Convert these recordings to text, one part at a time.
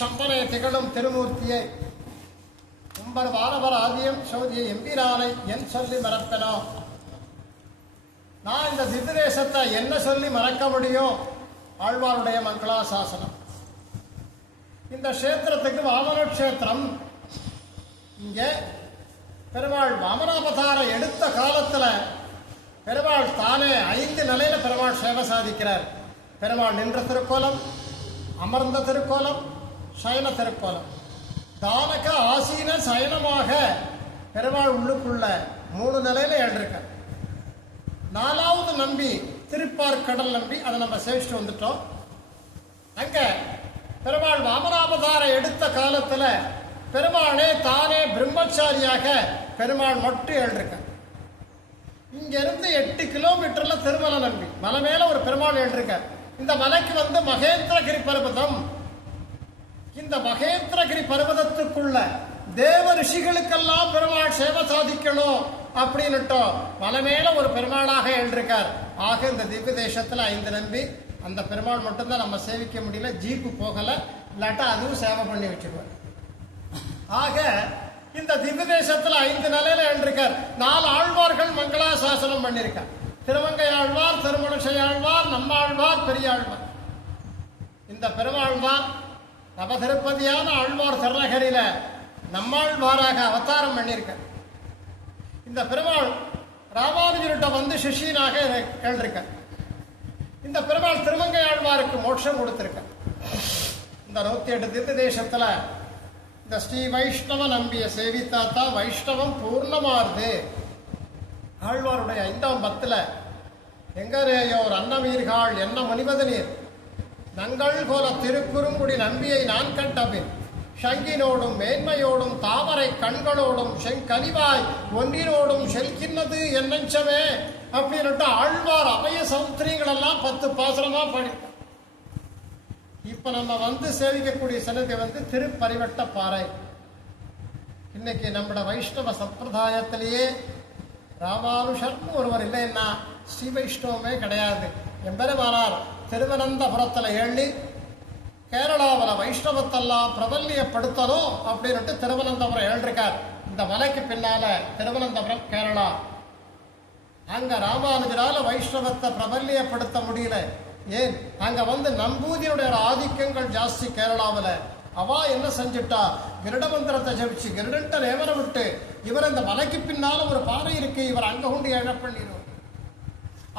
சம்பனை திகழும் திருமூர்த்தியை உம்பர் வானவர் ஆதியம் சோதிய எம்பிரானை என் சொல்லி மறப்பனோ. நான் இந்த திவ்ய தேசத்தை என்ன சொல்லி மறக்க முடியும்? ஆழ்வாருடைய மங்களாசாசனம். இந்த கஷேத்திரத்துக்கு வாமன கஷேத்திரம். இங்கே பெருமாள் வாமனாவதாரம் எடுத்த காலத்தில் பெருமாள் தானே 5 நிலையில பெருமாள் சேவை சாதிக்கிறார். பெருமாள் நின்ற திருக்கோலம், அமர்ந்த திருக்கோலம், சயன திருக்கோலம். தானக ஆசீன சயனமாக பெருமாள் உள்ளுக்குள்ள 3 நிலையில எழுதிருக்கார். 4வது நம்பி திருப்பார்கடல் நம்பி, அதை நம்ம சேவிச்சுட்டு வந்துட்டோம். அங்க பெருமாள் வாமனாவதாரம் எடுத்த காலத்துல பெருமாளே தானே பிரம்மச்சாரியாக பெருமாள் மட்டும் எழுதிருக்கார். இங்க இருந்து 8 கிலோமீட்டர்ல திருமலை நம்பி மலை மேல ஒரு பெருமாள் எழுதிருக்கார். இந்த மலைக்கு மகேந்திரகிரி பர்வதம். இந்த மகேந்திரகிரி பர்வதத்துக்குள்ள தேவ ரிஷிகளுக்கெல்லாம் பெருமாள் சேவை சாதிக்கணும் அப்படின்னுட்டோ மலை மேல ஒரு பெருமாளாக எழுதிருக்கார். ஆக இந்த திவ்ய தேசத்துல 5 நம்பி, அந்த பெருமாள் மட்டும்தான் நம்ம சேவிக்க முடியல. ஜீப்பு போகல, இல்லாட்டா அதுவும் சேவை பண்ணி வச்சிருவார். ஆக இந்த திவ்ய தேசத்துல 5 நிலையில எழுதிருக்கார். 4 ஆழ்வார்கள் மங்களாசாசனம் பண்ணிருக்கார். திருவங்கை ஆழ்வார், திருமணசை ஆழ்வார், நம்மாழ்வார், பெரியாழ்வார். இந்த பெருமாழ்வார் நவதிருப்பதியான ஆழ்வார் திருநகரில நம்மாழ்வாராக அவதாரம் பண்ணியிருக்கார். இந்த பெருமாள் ராமானுஜர்கிட்ட வந்து சிஷியனாக எழுதிருக்கார். இந்த பெருமாள் திருமங்கை ஆழ்வாருக்கு மோட்சம் கொடுத்திருக்கார். இந்த 108 திவ்ய தேசத்துல இந்த ஸ்ரீ வைஷ்ணவ நம்பிய சேவித்தாத்தா வைஷ்ணவம் பூர்ணமாறுது. ஆழ்வாருடைய 5ஆம் பத்துல எங்கரேயோர் அன்னமீர்கள் என்ன முனிவது நீர் நங்கள் போல திருக்குறுங்குடி நம்பியை நான் கண்டபின் சங்கினோடும் மேன்மையோடும் தாமரை கண்களோடும் செங்கனிவாய் ஒன்றினோடும் செல்கின்றது என்னஞ்சமே அப்படின்னுட்டு ஆழ்வார் அபய சௌத்திரியங்கள் எல்லாம் 10 பாசனமா படித்தார். இப்ப நம்ம வந்து சேவிக்கக்கூடிய சன்னதி திருப்பரிவட்ட பாறை. இன்னைக்கு நம்மளோட வைஷ்ணவ சம்பிரதாயத்திலேயே ராமானுஷர்னு ஒருவர் இல்லைன்னா ஸ்ரீ வைஷ்ணவமே கிடையாது. எம்பெருமானார் திருவனந்தபுரத்தில் எழுதி கேரளாவில் வைஷ்ணவத்தெல்லாம் பிரபல்யப்படுத்தணும் அப்படின்ட்டு திருவனந்தபுரம் எழுதிருக்கார். இந்த மலைக்கு பின்னால திருவனந்தபுரம் கேரளா. அங்க ராமானுஜரால வைஷ்ணவத்தை பிரபல்யப்படுத்த முடியல. ஏன்? அங்க நம்பூதியுடைய ஆதிக்கங்கள் ஜாஸ்தி கேரளாவில். அவா என்ன செஞ்சுட்டா, கிருட மந்திரத்தை ஜபிச்சு கிருடன்ட்ட நேவர விட்டு இவர் இந்த மலைக்கு பின்னால ஒரு பாறை இருக்கு, இவர் அங்க கொண்டு எழப்பண்ணிடும்.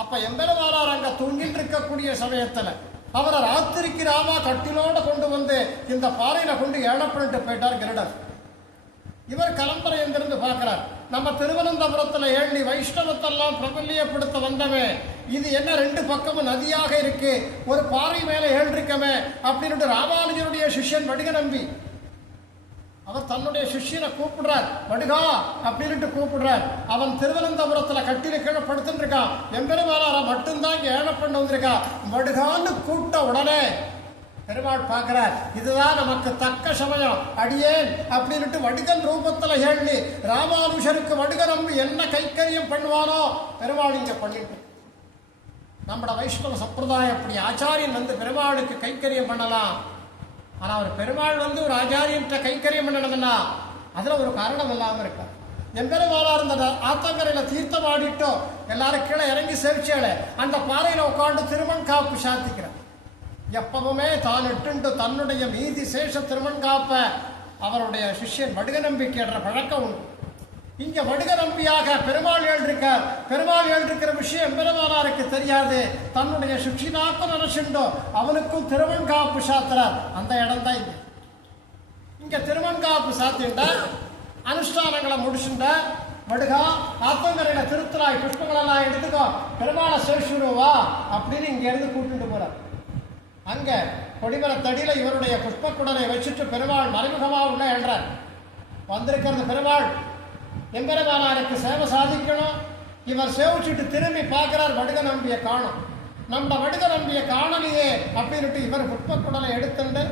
அப்ப எம்பெருமானார் அங்க தூங்கிட்டு இருக்கக்கூடிய சமயத்துல அவரை ராத்திரிக்கு ராமா கட்டிலோட கொண்டு வந்து இந்த பாறையில கொண்டு ஏழப்பண்ணிட்டு போயிட்டார் கிருடர். இவர் கலம்பரை எந்திருந்து பார்க்கிறார். நம்ம திருவனந்தபுரத்துல ஏழி வைஷ்ணவத்தெல்லாம் பிரபல்யப்படுத்த வந்தவே, இது என்ன 2 பக்கமும் நதியாக இருக்கு, ஒரு பாறை மேல ஏழ்றிக்கமே அப்படின்னு ராமானுஜருடைய சிஷ்யன் வடுக நம்பி அவர் தன்னுடைய சிஷ்யனை கூப்பிடுறார். வடுகா அப்படின்ட்டு கூப்பிடுறார். அவன் திருவனந்தபுரத்துல கட்டில கீழே படுத்துட்டு இருக்கான். எம்பெருமானார மட்டும்தான் இங்க ஏழப்பண்ண வந்திருக்கான். வடுகான்னு கூப்பிட்ட உடனே பெருமாள் பார்க்கிறார், இதுதான் நமக்கு தக்க சமயம், அடியேன் அப்படின்ட்டு வடுகன் ரூபத்துல ஏழி ராமானுஷருக்கு வடுக நம்பி என்ன கைக்கரியம் பண்ணுவானோ பெருமாள் இங்க பண்ணிட்டு. நம்மளோட வைஷ்ணவ சம்பிரதாயம் அப்படி ஆச்சாரியன் பெருமாளுக்கு கைக்கரியம் பண்ணலாம். ஆனா ஒரு பெருமாள் ஒரு ஆச்சாரியன்ட்ட கைக்கரியம் பண்ணணும்னா அதுல ஒரு காரணம் இல்லாம இருக்கா. எம்பெருமானார் இருந்த ஆத்தங்கரையில தீர்த்தம் ஆடிட்டோ எல்லாரும் கீழே இறங்கி சேவிச்சாலே அந்த பாறையில உட்காந்து திருமண் காப்பு சாத்திக்கிறார். எப்பவுமே தான் இட்டு தன்னுடைய மீதி சேஷ திருமண் காப்ப அவருடைய சிஷ்யன் வடுக நம்பிக்கை என்ற பழக்கம் உண்டு. இங்க வடுக நம்பியாக பெருமாள் எழுதிருக்கார். பெருமாள் எழுதிருக்கிற விஷயம் எம்பெருமானாருக்கு தெரியாது. தன்னுடைய சிஷியனாக்கும் நினைச்சுண்டோ அவனுக்கும் திருவன்காப்பு சாத்துறார். அந்த இடம் தான் இங்க திருவன்காப்பு சாத்திட்ட அனுஷ்டானங்களை முடிச்சுட்ட வடுகா ஆத்தங்கரையில திருத்தராய் புஷ்பங்கள் எல்லாம் எடுத்துக்கோ, பெருமாளை சேஷுருவா அப்படின்னு இங்க இருந்து கூட்டிட்டு போறார். அங்க கொடிமரத்தடியில இவருடைய புஷ்பக்குடனை வச்சுட்டு பெருமாள் மறைமுகமா உள்ள எழுறார். வந்திருக்கிறது பெருமாள் எம்பெருமானாருக்கு சேவை சாதிக்கணும். இவர் சேவிச்சுட்டு திரும்பி பார்க்கிறார், வடுக நம்பிய காணும். நம்ம வடுக நம்பிய காணலையே அப்படின்ட்டு இவர் புஷ்பக்குடலை எடுத்துட்டு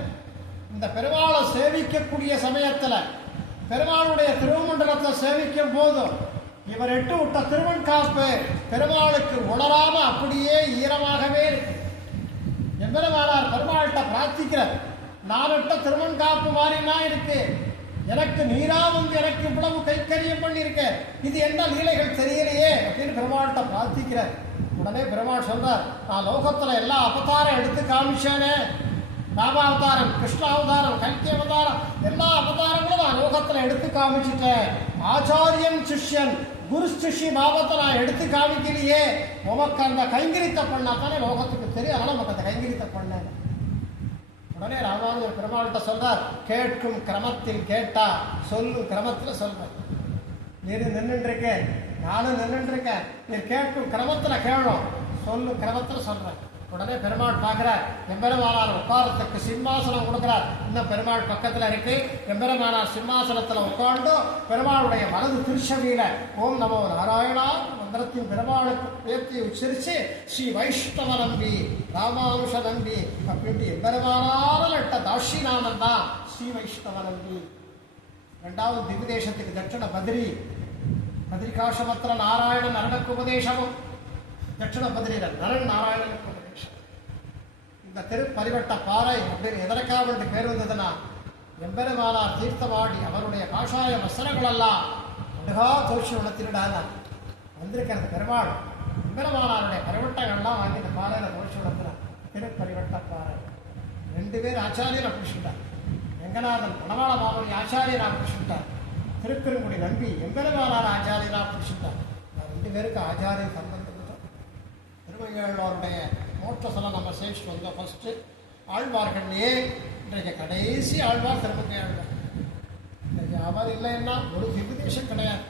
இந்த பெருமாளை சேவிக்கக்கூடிய சமயத்துல பெருமாளுடைய திருமண்டலத்தை சேவிக்கும் போதும் இவர் எட்டு விட்ட திருவன்காப்பு பெருமாளுக்கு உணராம அப்படியே ஈரமாகவே இருக்கு. எம்பெருமானார் பெருமாள்கிட்ட பிரார்த்திக்கிறார், நானட்ட திருவன்காப்பு மாதிரினா இருக்கு. எனக்கு நீரா வந்து எனக்கு இவ்வளவு கைக்கரியம் பண்ணியிருக்க, இது என்ன லீலைகள் தெரியலையே அப்படின்னு பெருமாள்கிட்ட பிரார்த்திக்கிறார். உடனே பெருமாள் சொல்றார், நான் லோகத்துல எல்லா அவதாரம் எடுத்து காமிச்சேனே, ராமாவதாரம், கிருஷ்ணாவதாரம், கல்கி அவதாரம், எல்லா அவதாரங்களும் நான் லோகத்துல எடுத்து காமிச்சிட்டேன். ஆச்சாரியன் சிஷ்யன் குரு சிஷ்ய பாவத்தை நான் எடுத்து காமிக்கலையே, உமக்கு அந்த கைங்கரித்த பண்ணா தானே லோகத்துக்கு தெரியும், அதனால நமக்கு அந்த கைங்கரித்த பண்ணேன். உடனே ராமானுஜர் பெருமாள்கிட்ட சொல்றார், கேட்கும் கிரமத்தில் கேட்டா சொல்லும் கிரமத்தில் சொல்றேன். நீர் நின்றுருக்கேன், நானும் நின்றுருக்கேன், நீர் கேட்கும் கிரமத்துல கேளும், சொல்லும் கிரமத்தில் சொல்றேன். உடனே பெருமாள் பார்க்கிறார், எம்பெருமானார் உட்காரத்துக்கு சிம்மாசனம் கொடுக்கிறார். இன்னும் பெருமாள் பக்கத்துல இருக்கு. எம்பெருமானார் சிம்மாசனத்துல உட்கார்ந்து பெருமாளுடைய வலது திருச்சவியில ஓம் நமோ நாராயணா மந்திரத்தின் பெருமாளுக்கு உயர்த்தி உச்சரிச்சு ஸ்ரீ வைஷ்ணவ நம்பி ராமானுஷ நம்பி அப்படின்ட்டு எம்பெருமானார எட்ட தாஷிநாமன் தான் ஸ்ரீ வைஷ்ணவ நம்பி. ரெண்டாவது திவ்யதேசத்துக்கு தட்சண பத்ரிகாசமத்திர நாராயணன் அருணக்கு உபதேசமும் தட்சிண பத்ரிகன் நரன் நாராயணனுக்கு உபதேசம். இந்த திருப்பரிவட்ட பாறை அப்படின்னு எதற்காக பேர் வந்ததுன்னா, எம்பெருமானார் தீர்த்தமாடி அவருடைய காஷாய வசனங்கள் எல்லாம் அழகா தோஷி உணர்த்திடாத வந்திருக்கிறது. பெருமாள் எம்பெருமானாருடைய பரிவட்டங்கள்லாம் வாங்கி இந்த பாறையில தோஷி உணர்த்தினார். திருப்பரிவட்ட பாறை. 2 பேர் ஆச்சாரியனை பிடிச்சிட்டார். ரங்கநாதன் மணவாள மாமணி ஆச்சாரியனா பிடிச்சிட்டார். திருக்குறுங்குடி நம்பி எம்பெருமானார் ஆச்சாரியனா பிடிச்சிட்டார். 2 பேருக்கு ஆச்சாரியன் சம்பந்தம். திருமங்கையாழ்வாருடைய மோட்சசலம் நம்ம சேவிச்சுட்டு வந்தோம். ஃபர்ஸ்ட் ஆழ்வார்கள்லையே இன்றைக்கு கடைசி ஆழ்வார் திருமங்கையாழ்வார். அவர் இல்லைன்னா ஒரு திவ்யதேசம் கிடையாது.